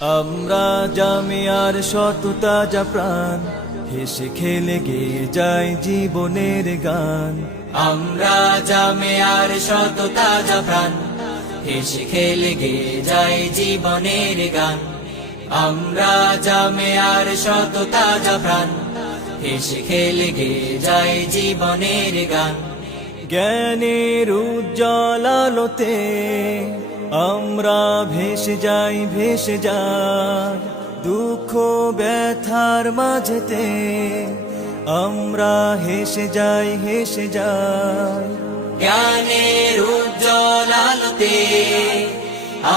আমরা জামিয়ার শত তাজা প্রাণ, হেসে খেলে গেয়ে যায় জীবনের গান। আমরা জামিয়ার শত তাজা প্রাণ, হেসে খেলে গেয়ে যায় জীবনের গান। আমরা জামিয়ার শত তাজা প্রাণ, হেসে খেলে গেয়ে যায় জীবনের গান। জ্ঞানের উজ্জ্বল আলোতে আমরা ভেসে যাই, ভেসে যাই দুঃখ ব্যথার মাঝেতে। আমরা হেসে যাই, হেসে যাই জ্ঞানের উজ্জ্বল আলোতে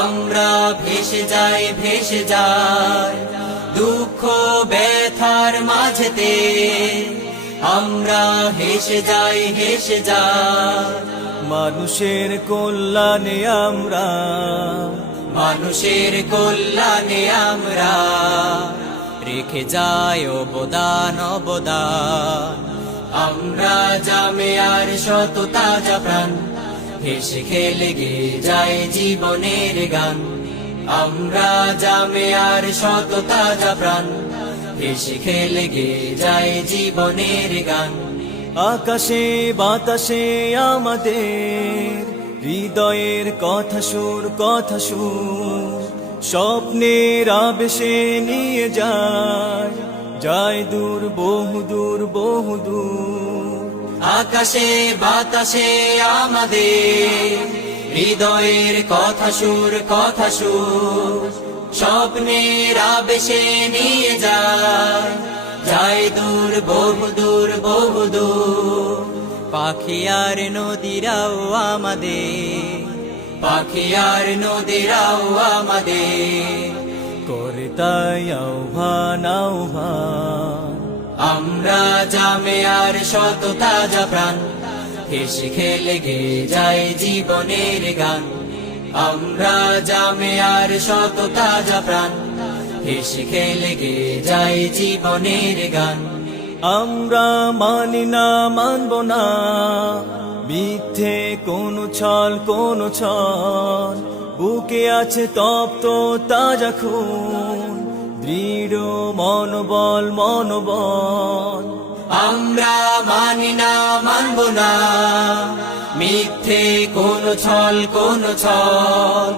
আমরা ভেসে যাই, ভেসে যাই দুঃখ ব্যথার মাঝেতে। আমরা হেসে যাই, হেসে যাই মানুষের কল্যাণে আমরা, মানুষের কল্যাণে আমরা রেখে যাই অবদান, অবদান। আমরা জামিয়ার শত তাজা প্রাণ, হেসে খেলে গেয়ে যায় জীবনের গান। আমরা জামিয়ার শত তাজা প্রাণ, হেসে খেলে গেয়ে যায় জীবনের গান। আকাশে বাতাসে আমাদের হৃদয়ের কথা সুর, কথা সুর স্বপ্নের আবেশে নিয়ে যায়, যায় দূর, বহুদূর, বহুদূর। আকাশে বাতাসে আমাদের হৃদয়ের কথা সুর, কথা সুর স্বপ্নের আবেশে নিয়ে যায়, যায় দূর, বহুদূর, বহুদূর। পাখি আর নদীরাও আমাদের, পাখি আর নদীরাও আমাদের করে তাই আহ্বান, আহ্বান। আমরা জামিয়ার শত তাজা প্রাণ, হেসে খেলে গেয়ে যায় জীবনের গান। আমরা জামিয়ার শত তাজা প্রাণ, হেসে খেলে গেয়ে যায় জীবনের গান। আমরা মানি না, মানব না মিথ্যে কোনো ছল, কোনো ছল। বুকে আছে তপ্ত তাজা খুন, দৃঢ় মনোবল, মনোবল। আমরা মানি না, মানব না মিথ্যে কোনো ছল, কোনো ছল।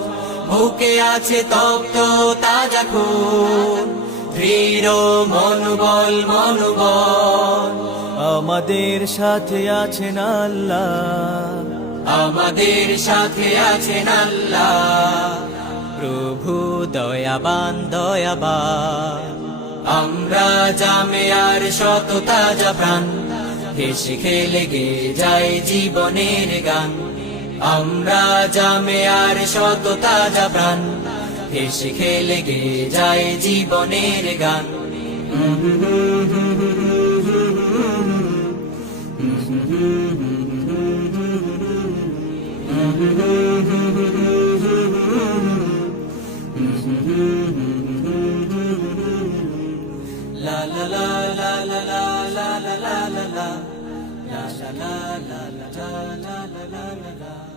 বুকে আছে তপ্ত তাজা খুন, দৃঢ় মনোবল, মনোবল। আমাদের সাথে আছেন আল্লাহ, আমাদের সাথে আছেন আল্লাহ। প্রভু দয়াবান, দয়াবান। আমরা জামিয়ার শত তাজা প্রাণ, হেসে খেলে গেয়ে যায় জীবনের গান। আমরা জামিয়ার শত তাজা প্রাণ, হেসে খেলে গেয়ে যায় জীবনের গান। La la la la la la la la la la la la la la la la la la la la.